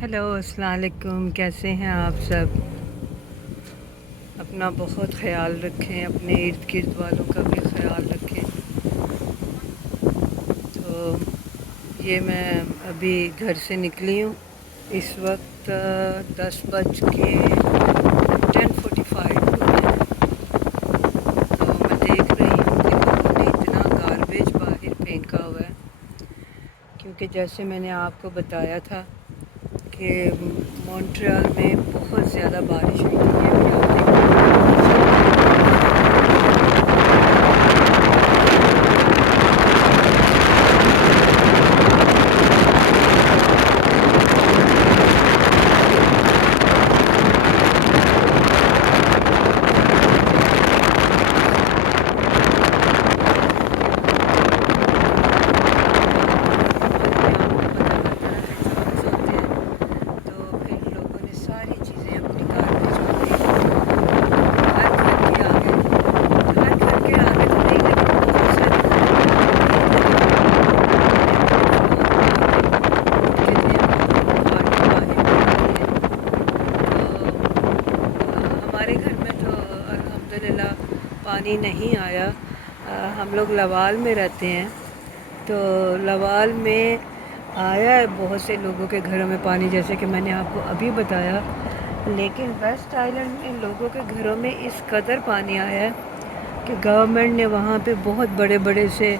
Hello अस्सलाम वालेकुम। कैसे हैं आप सब? अपना बहुत ख़याल रखें, अपने इर्द गिर्द वालों का भी ख़याल रखें। तो ये मैं अभी घर से निकली हूँ। इस वक्त 10:45 हुए हैं। तो मैं देख रही हूँ कि लोगों ने इतना गार्बेज बाहर फेंका हुआ है, क्योंकि जैसे मैंने आपको बताया था कि मॉन्ट्रियल में बहुत ज़्यादा बारिश हुई थी। ये भी आप तो फिर लोगों ने सारी चीज़ें अपनी गार्बेज में हर घर के आगे, हर घर के आगे तो नहीं, लेकिन बहुत सारे हमारे घर में तो अल्हम्दुलिल्लाह पानी नहीं आया। हम लोग लवाल में रहते हैं, तो लवाल में आया है बहुत से लोगों के घरों में पानी, जैसे कि मैंने आपको अभी बताया। लेकिन वेस्ट आइलैंड में लोगों के घरों में इस कदर पानी आया है कि गवर्नमेंट ने वहाँ पे बहुत बड़े बड़े से,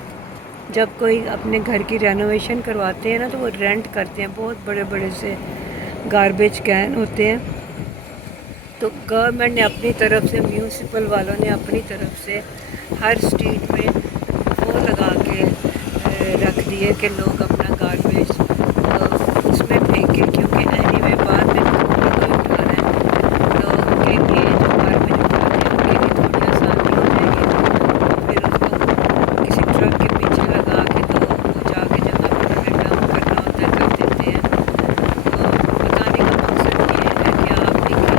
जब कोई अपने घर की रेनोवेशन करवाते हैं ना, तो वो रेंट करते हैं, बहुत बड़े बड़े से गार्बेज कैन होते हैं। तो गवर्नमेंट ने अपनी तरफ से, म्यूनसिपल वालों ने अपनी तरफ से हर स्ट्रीट में वो लगा के रख दिए कि लोग अपना गार्बेज उसमें फेंकें, क्योंकि एनीवे बाद में उनको ही उठाना है। तो उनके लिए जो गार्बेज उठाते हैं उनके लिए थोड़ी आसानी हो जाएगी। फिर उसको किसी ट्रक के पीछे लगा के तो वो जाके जहाँ पर उन्हें डंप करना होता है कर देते हैं। तो बताने का मकसद ये है कि आप देखिए,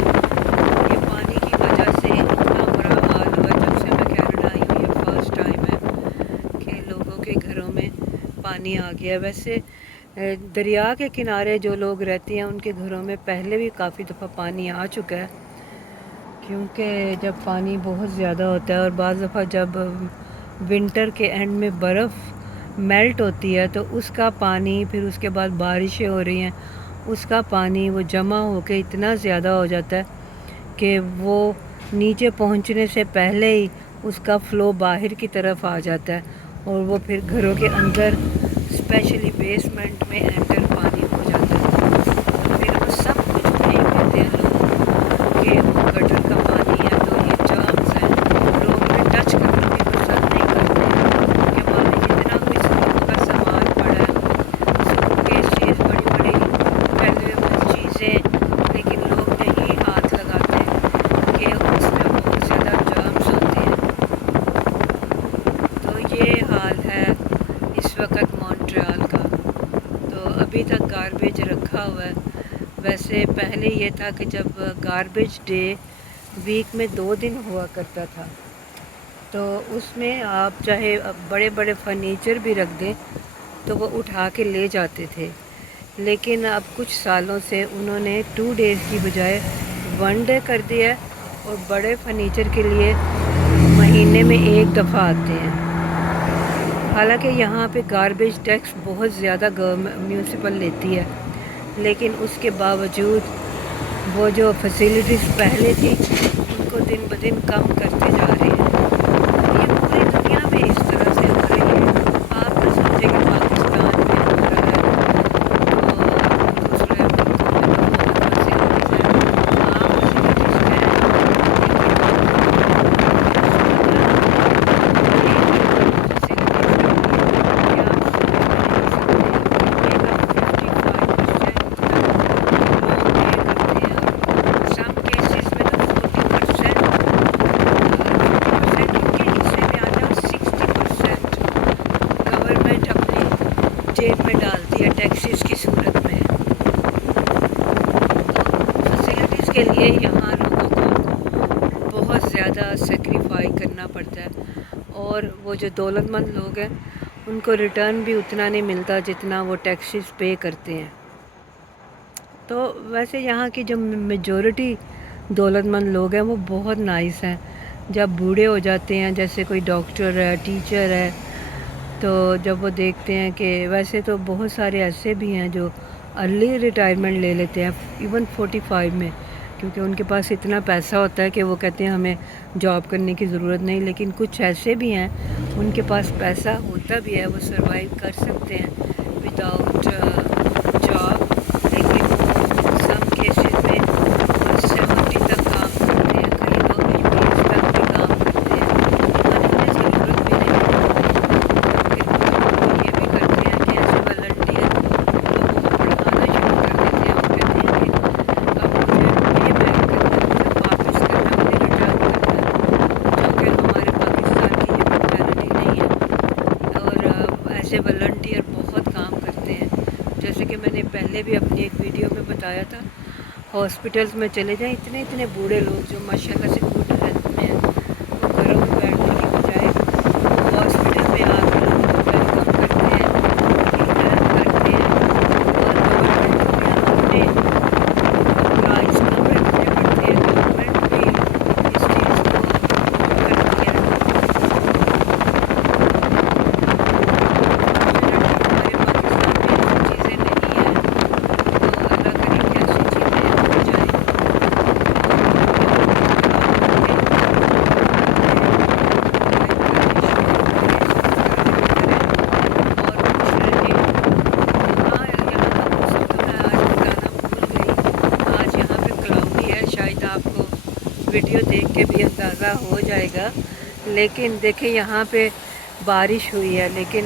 ये पानी की वजह से इतना बुरा हाल हुआ। जब से मैं कनाडा आई हूँ, ये फर्स्ट टाइम है कि लोगों के घरों में पानी आ गया। वैसे दरिया के किनारे जो लोग रहते हैं उनके घरों में पहले भी काफ़ी दफ़ा पानी आ चुका है, क्योंकि जब पानी बहुत ज़्यादा होता है और बाज़ दफ़ा जब विंटर के एंड में बर्फ़ मेल्ट होती है तो उसका पानी, फिर उसके बाद बारिशें हो रही हैं, उसका पानी वो जमा होकर इतना ज़्यादा हो जाता है कि वो नीचे पहुंचने से पहले ही उसका फ़्लो बाहर की तरफ आ जाता है और वो फिर घरों के अंदर, स्पेशली बेसमेंट में एंटर पानी हो जाता है। फिर वो सब कुछ फेंक देते हैं लोग कि वो गटर का पानी है, तो ये जर्म्स हैं, लोग उन्हें टच करना भी पसंद नहीं करते कि वहाँ जितना कुछ लोगों का सामान पड़ा है, सूटकेसेस, बड़ी बड़ी वैल्यूएबल चीज़ें, लेकिन लोग नहीं हाथ लगाते कि उसमें बहुत ज़्यादा जर्म्स होते हैं। तो ये हाल है इस वक्त मॉन्ट्रियल का। तो अभी तक गार्बेज रखा हुआ है। वैसे पहले ये था कि जब गार्बेज डे वीक में 2 दिन हुआ करता था, तो उसमें आप चाहे बड़े बड़े फर्नीचर भी रख दें तो वो उठा के ले जाते थे। लेकिन अब कुछ सालों से उन्होंने 2 डेज़ की बजाय 1 डे कर दिया है, और बड़े फर्नीचर के लिए महीने में 1 दफ़ा आते हैं। हालांकि यहाँ पे गार्बेज टैक्स बहुत ज़्यादा गवर्नमेंट म्यूनसिपल लेती है, लेकिन उसके बावजूद वो जो फैसिलिटीज़ पहले थी उनको दिन ब दिन कम करते जा रहे हैं। ये पूरी दुनिया में इस तरह से हो रही है। आप ना समझे कि पाकिस्तान में हो रहा है तो दूसरे मुल्कों में तो बहुत फैसिलिटीज़ है। हाँ, फैसिलिटीज़ है, जेब में डालती है टैक्सीज़ की सूरत में। तो फैसिलिटीज़ के लिए यहाँ लोगों को बहुत ज़्यादा सेक्रीफाई करना पड़ता है, और वो जो दौलतमंद लोग हैं उनको रिटर्न भी उतना नहीं मिलता जितना वो टैक्सेस पे करते हैं। تو ویسے یہاں کی جو میجورٹی دولت مند لوگ ہیں وہ بہت نائس ہیں. جب بوڑھے ہو جاتے ہیں، جیسے کوئی ڈاکٹر ہے، ٹیچر ہے، تو جب وہ دیکھتے ہیں کہ ویسے تو بہت سارے ایسے بھی ہیں جو ارلی ریٹائرمنٹ لے لیتے ہیں ایون 45 میں، کیونکہ ان کے پاس اتنا پیسہ ہوتا ہے کہ وہ کہتے ہیں ہمیں جاب کرنے کی ضرورت نہیں. لیکن کچھ ایسے بھی ہیں ان کے پاس پیسہ ہوتا بھی ہے، وہ سروائیو کر سکتے ہیں وداؤٹ جاب، لیکن وہ سم کیسز میں 70 تک کام کرتے ہیں، کئی لوگ 20 تک بھی کام کرتے ہیں، انہیں ضرورت بھی نہیں ہوتی. پھر یہ بھی کرتے ہیں کہ ایسے والنٹیئر لوگوں کو پڑھانا شروع کر دیتے ہیں. وہ کہتے ہیں کہ اب مجھے پے بیک کرنا ہے، مجھے واپس کرنا ہے، مجھے ریٹرن کرنا ہے، جو کہ ہمارے پاکستان کی یہ مینٹالٹی نہیں ہے. اور ایسے والنٹیئر بہت کام کرتے ہیں. جیسے کہ میں نے پہلے بھی اپنی ایک ویڈیو میں بتایا تھا، ہاسپٹلس میں چلے جائیں، اتنے اتنے بوڑھے لوگ جو ماشاءاللہ سے گڈ ہیلتھ میں ہیں، وہ گھروں میں بیٹھنے کی بجائے وہ ہاسپٹل میں آ کے لوگوں کو ویلکم کرتے ہیں، ان کی ہیلپ کرتے ہیں. اور گورنمنٹ کو بھی اپنے پرائز کم رکھنے پڑتے ہیں، گورنمنٹ بھی اس چیز کو کرتی ہے. ہمارے پاکستان میں ایسی چیزیں نہیں ہیں، تو اللہ کرے کہ ایسی چیزیں ہو جائیں. اور آپ لوگ لائک کریں، شیئر کریں، اور خوش رہیں. ہاں، یہاں کا موسم تو میں آج بتانا بھول گئی. آج یہاں پہ کلاؤڈی ہے، شاید آپ کو ویڈیو دیکھ کے بھی اندازہ ہو جائے گا. لیکن دیکھیں یہاں پہ بارش ہوئی ہے، لیکن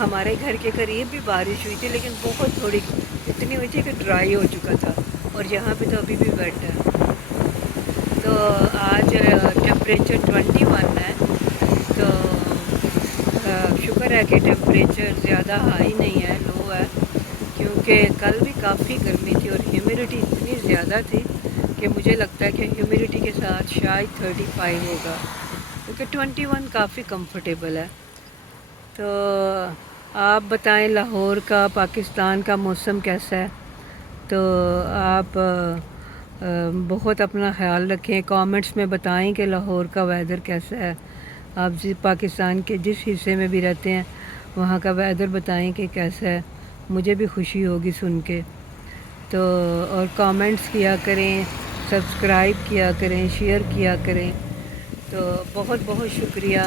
ہمارے گھر کے قریب بھی بارش ہوئی تھی، لیکن بہت تھوڑی، اتنی ہوئی تھی کہ ڈرائی ہو چکا تھا. اور یہاں پہ تو ابھی بھی ویٹ ہے. تو آج ٹیمپریچر 21 ہے. تو شکر ہے کہ ٹیمپریچر زیادہ ہائی نہیں ہے، لو ہے، کیونکہ کل بھی کافی گرمی تھی اور ہیومیڈیٹی اتنی زیادہ تھی کہ مجھے لگتا ہے کہ ہیومیڈیٹی کے ساتھ شاید 35 ہوگا، کیونکہ 21 کافی کمفرٹیبل ہے. تو آپ بتائیں لاہور کا، پاکستان کا موسم کیسا ہے؟ تو آپ بہت اپنا خیال رکھیں. کامنٹس میں بتائیں کہ لاہور کا ویدر کیسا ہے. آپ پاکستان کے جس حصے میں بھی رہتے ہیں وہاں کا ویدر بتائیں کہ کیسا ہے، مجھے بھی خوشی ہوگی سن کے. تو اور کامنٹس کیا کریں، سبسکرائب کیا کریں، شیئر کیا کریں. تو بہت بہت شکریہ.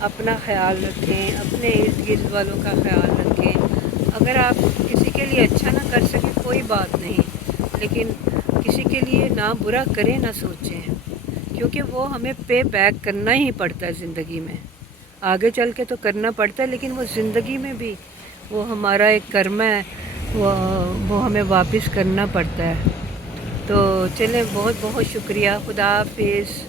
اپنا خیال رکھیں، اپنے ارد گرد والوں کا خیال رکھیں. اگر آپ کسی کے لیے اچھا نہ کر سکیں کوئی بات نہیں، لیکن کسی کے لیے نہ برا کریں نہ سوچیں، کیونکہ وہ ہمیں پے بیک کرنا ہی پڑتا ہے زندگی میں. آگے چل کے تو کرنا پڑتا ہے، لیکن وہ زندگی میں بھی وہ ہمارا ایک کرما ہے، وہ ہمیں واپس کرنا پڑتا ہے. تو چلیں، بہت بہت شکریہ. خدا حافظ.